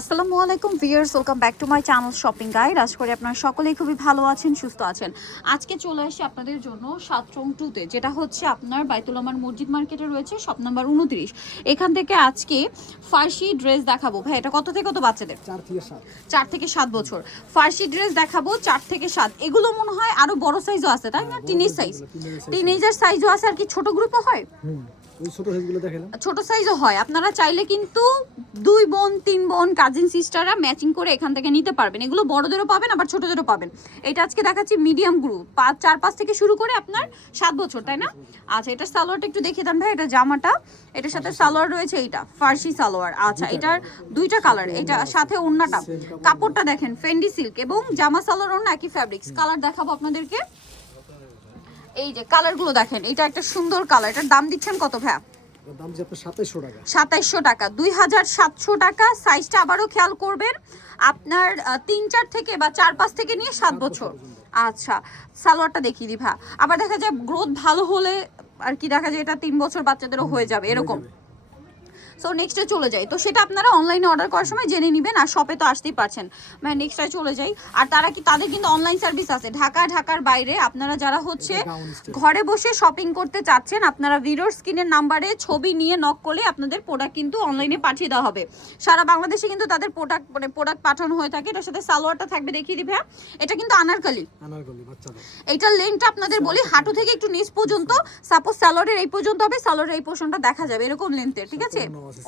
আসসালামু আলাইকুম viewers, welcome back to my channel shopping guide. আশা করি আপনারা সকলেই খুবই ভালো আছেন, সুস্থ আছেন। আজকে চলে আসছি আপনাদের জন্য 7 2 যেটা হচ্ছে আপনার বাইতুল আমান মসজিদ মার্কেটে রয়েছে, শপ নাম্বার 29। এখান থেকে আজকে ফার্সি ড্রেস দেখাবো। ভাই এটা কত থেকে কত বাচ্চাদের? 4 থেকে 7 বছর ফার্সি ড্রেস দেখাবো। 4 থেকে 7 এগুলো মনে হয় আরো বড় সাইজও আছে, তাই না? টিনেজ সাইজ, টিনেজার সাইজও আছে, আর কি ছোট গ্রুপও হয়। ছোট সাইজও হয়। আপনারা চাইলে কিন্তু 2 বোন 3 বোন কাজিন সিস্টাররা ম্যাচিং করে এখান থেকে নিতে পারবেন। এগুলো বড়দেরও পাবেন আবার ছোটদেরও পাবেন। এটা আজকে দেখাচ্ছি মিডিয়াম গ্রুপ, 4-5 থেকে শুরু করে আপনার 7 বছর, তাই না? আচ্ছা, এটা সালোয়ারটা একটু দেখিয়ে দেন ভাই। এটা জামাটা, এটার সাথে সালোয়ার রয়েছে, এইটা ফার্সি সালোয়ার। আচ্ছা, এটার দুইটা কালার, এটা সাথে ওড়নাটা, কাপড়টা দেখেন ফেন্ডি সিল্ক এবং জামা সালোয়ার ওড়না একই ফ্যাব্রিক্স। কালার দেখাবো আপনাদেরকে, এই যে কালারগুলো দেখেন। এটা একটা সুন্দর কালার। এটার দাম দিচ্ছেন কত ভাইয়া? দাম যে আপনার 2700 টাকা। 2700 টাকা, 2700 টাকা। সাইজটা আবারও খেয়াল করবেন, আপনার 3-4 থেকে বা 4-5 থেকে নিয়ে 7 বছর। আচ্ছা, সালোয়ারটা দেখিয়ে দিই ভাই। আবার দেখা যায় গ্রোথ ভালো হলে আর কি দেখা যায় এটা 3 বছর বাচ্চাদেরও হয়ে যাবে এরকম। সো নেক্সটে চলে যাই, তো সেটা আপনারা অনলাইনে অর্ডার করার সময় জেনে নেবেন, আর শপে তো আসতেই পারছেন। মানে নেক্সটে চলে যাই। আর তাদের কিন্তু অনলাইন সার্ভিস আছে ঢাকার বাইরে। আপনারা যারা হচ্ছে ঘরে বসে শপিং করতে চাচ্ছেন, আপনারা ভিডিওর স্ক্রিনের নাম্বারে ছবি নিয়ে নক করলে আপনাদের প্রোডাক্ট কিন্তু অনলাইনে পাঠিয়ে দেওয়া হবে। সারা বাংলাদেশে কিন্তু তাদের প্রোডাক্ট পাঠানো হয়ে থাকে। এটার সাথে সালোয়ারটা থাকবে, দেখিয়ে দিবে। এটা কিন্তু আনারকলি বাচ্চাদের। এইটার লেন্থটা আপনাদের বলি হাঁটু থেকে একটু নিচ পর্যন্ত। সাপোজ সালোয়ারের এই পর্যন্ত হবে, সালোয়ারের এই পোর্শনটা দেখা যাবে এরকম লেন্থের, ঠিক আছে?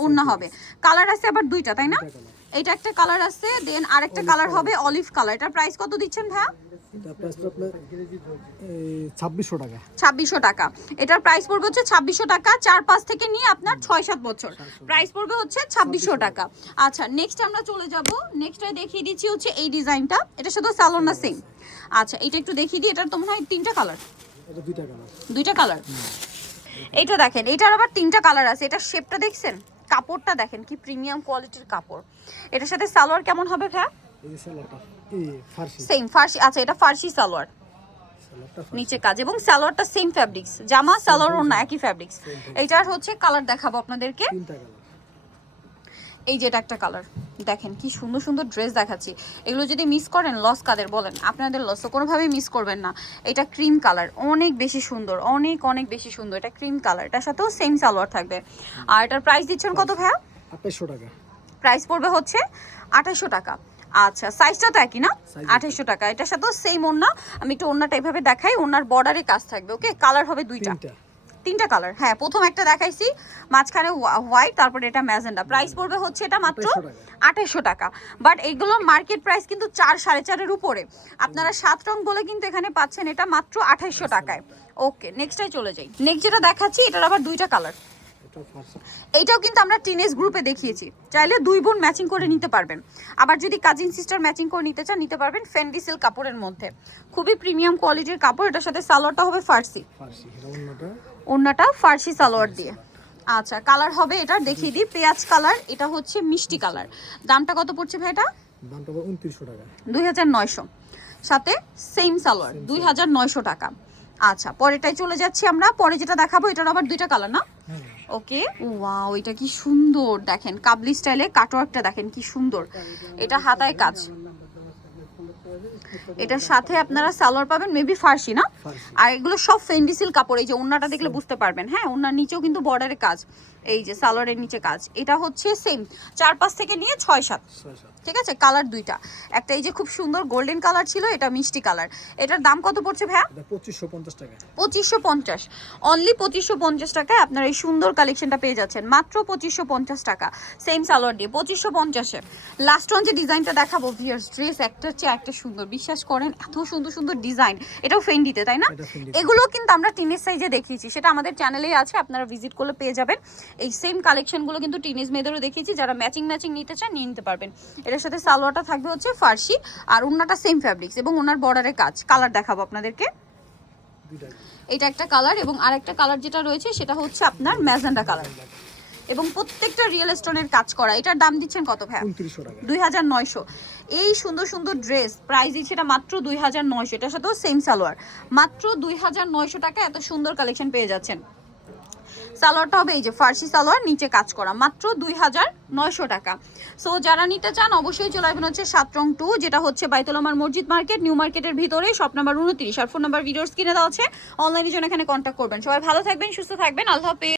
ওড়না হবে। কালার আছে আবার দুইটা, তাই না? এটা একটা কালার আছে, দেন আরেকটা কালার হবে অলিভ কালার। এটার প্রাইস কত দিচ্ছেন ভাইয়া? এটা প্রাইস তো আপনার 2600 টাকা। 2600 টাকা। এটার প্রাইস পড়বে হচ্ছে 2600 টাকা। 4-5 থেকে নিয়ে আপনার 6-7 বছর প্রাইস পড়বে হচ্ছে 2600 টাকা। আচ্ছা, নেক্সট আমরা চলে যাব। নেক্সটে দেখিয়ে দিচ্ছি হচ্ছে এই ডিজাইনটা। এটা শুধু সালোয়ার না সেম? আচ্ছা, এটা একটু দেখিয়ে দিই। এটার তো মনে হয় 3টা কালার। এটা 2টা কালার। 2টা কালার। এইটা দেখেন, এটার আবার 3টা কালার আছে। এটা শেপটা দেখছেন, কাপড়টা দেখেন কি প্রিমিয়াম কোয়ালিটির কাপড়। এটার সাথে সালোয়ার কেমন হবে ভাইয়া? এই যে সালোয়ারটা ফার্সি। সেম ফার্সি। আচ্ছা, এটা ফার্সি সালোয়ার, নিচে কাজ এবং সালোয়ারটা সেম ফ্যাব্রিক্স। জামা সালোয়ার ওড়না একই ফ্যাব্রিক্স। এইটার হচ্ছে কালার দেখাবো আপনাদেরকে। 3টা কালার। এই যেটা একটা কালার দেখেন, কি সুন্দর সুন্দর ড্রেস দেখাচ্ছি। এগুলো যদি মিস করেন লস কাদের বলেন? আপনাদের লস, তো কোনোভাবেই মিস করবেন না। এটা ক্রিম কালার, অনেক বেশি সুন্দর, অনেক অনেক বেশি সুন্দর। এটা ক্রিম কালার, এটার সাথেও সেম সালোয়ার থাকবে। আর এটার প্রাইস দিচ্ছেন কত ভাইয়া? 2800 টাকা। প্রাইস পড়বে হচ্ছে 2800 টাকা। আচ্ছা, সাইজটা তো একই না? 2800 টাকা। এটার সাথেও সেম ওড়না। আমি একটু ওড়নাটা এইভাবে দেখাই, ওড়নার বর্ডারে কাজ থাকবে। ওকে, কালার হবে 3টা কালার। হ্যাঁ, প্রথম একটা দেখাইছি, মাঝখানে হোয়াইট, তারপরে এটা ম্যাজেন্ডা। প্রাইস পড়বে হচ্ছে এটা মাত্র 2800 টাকা। বাট এগুলো মার্কেট প্রাইস কিন্তু 4-4.5-এর উপরে। আপনারা 7 রং বলে কিন্তু এখানে পাচ্ছেন এটা মাত্র 2800 টাকায়। ওকে, নেক্সটটাই চলে যাই। নেক্সট যেটা দেখাচ্ছি, এটার আবার 2টা কালার। এইটাও কিন্তু আমরা টিনেজ গ্রুপে দেখিয়েছি। চাইলে 2 বোন ম্যাচিং করে নিতে পারবেন, আবার যদি কাজিন সিস্টার ম্যাচিং করে নিতে চান নিতে পারবেন। ফেন্ডি সিল্ক কাপড়ের মধ্যে খুবই প্রিমিয়াম কোয়ালিটির কাপড়। এটার সাথে সালোয়ারটা হবে ফার্সি, ওড়নাটা ফার্সি সালোয়ার দিয়ে। আচ্ছা, কালার হবে এটা দেখিয়ে দিই, পেঁয়াজ কালার। এটা হচ্ছে মিষ্টি কালার। দামটা কত পড়ছে ভাই? এটা দামটা 2900 টাকা। 2900, সাথে সেম সালোয়ার 2900 টাকা। আচ্ছা, পরেরটাই চলে যাচ্ছি আমরা। পরে যেটা দেখাবো এটার আবার 2টা কালার না? ওকে, ওয়াও, এটা কি সুন্দর দেখেন, কাবলি স্টাইলে কাটওয়ার্কটা দেখেন কি সুন্দর। এটা হাতায় কাজ, এটার সাথে আপনারা সালোয়ার পাবেন মেবি ফার্সি না? আর এগুলো সব ফেন্ডি সিল্ক কাপড়। এই যে ওন্নাটা দেখলে বুঝতে পারবেন। হ্যাঁ, ওন্নার নিচেও কিন্তু বর্ডারে কাজ, এই যে সালোয়ারের নিচে কাজ। এটা হচ্ছে সেম 4-5 থেকে নিয়ে 6-7, ঠিক আছে? কালার 2টা, একটা এই যে খুব সুন্দর গোল্ডেন কালার ছিল, এটা মিষ্টি কালার। এটার দাম কত পড়ছে ভাইয়া? 2550 টাকা। 2550, অনলি 2550 টাকায় আপনারা এই সুন্দর কালেকশনটা পেয়ে যাচ্ছেন মাত্র 2550 টাকা। সেম সালোয়ার দিয়ে 2550-এ। লাস্ট ওয়ান যে ডিজাইনটা দেখাবো ভিউয়ার্স, ড্রেস একটার চেয়ে একটা সুন্দর, বিশ্বাস করেন এত সুন্দর সুন্দর ডিজাইন। এটাও ফেন্ডিতে, তাই না? এগুলো কিন্তু আমরা টিনেজ সাইজে দেখিয়েছি, সেটা আমাদের চ্যানেলেই আছে, আপনারা ভিজিট করলে পেয়ে যাবেন। এই সেম কালেকশনগুলো কিন্তু টিনেজ মেয়েদেরও দেখিয়েছি, যারা ম্যাচিং নিতে চান নিয়ে নিতে পারবেন। এটার সাথে সালোয়ারটা থাকবে হচ্ছে ফার্সি, আর ওড়নাটা সেম ফ্যাব্রিক্স এবং ওনার বর্ডারে কাজ। কালার দেখাবো আপনাদেরকে, এটা একটা কালার এবং আরেকটা কালার যেটা রয়েছে সেটা হচ্ছে আপনার ম্যাজেন্ডা কালার, এবং প্রত্যেকটা রিয়েল স্টোনের কাজ করা। এটার দাম দিচ্ছেন কত ভাই? 2900। এই সুন্দর সুন্দর ড্রেস প্রাইস দিচ্ছে এটা মাত্র 2900। এটার সাথেও সেম সালোয়ার, মাত্র 2900 টাকা এত সুন্দর কালেকশন পেয়ে যাচ্ছেন। সালোয়ারটা হবে এই যে ফার্সি সালোয়ার, নিচে কাজ করা, মাত্র 2900 টাকা। সো যারা নিতে চান অবশ্যই চলে আসবেন হচ্ছে 7 রং 2, যেটা হচ্ছে বাইতুল আমার মসজিদ মার্কেট, নিউ মার্কেটের ভিতরে, শপ নাম্বার 29। আর ফোন নাম্বার ভিডিওর স্ক্রিনে দেওয়া আছে, অনলাইনের জন্য এখানে কন্ট্যাক্ট করবেন। সবাই ভালো থাকবেন, সুস্থ থাকবেন, আল্লাহ হাফেজ।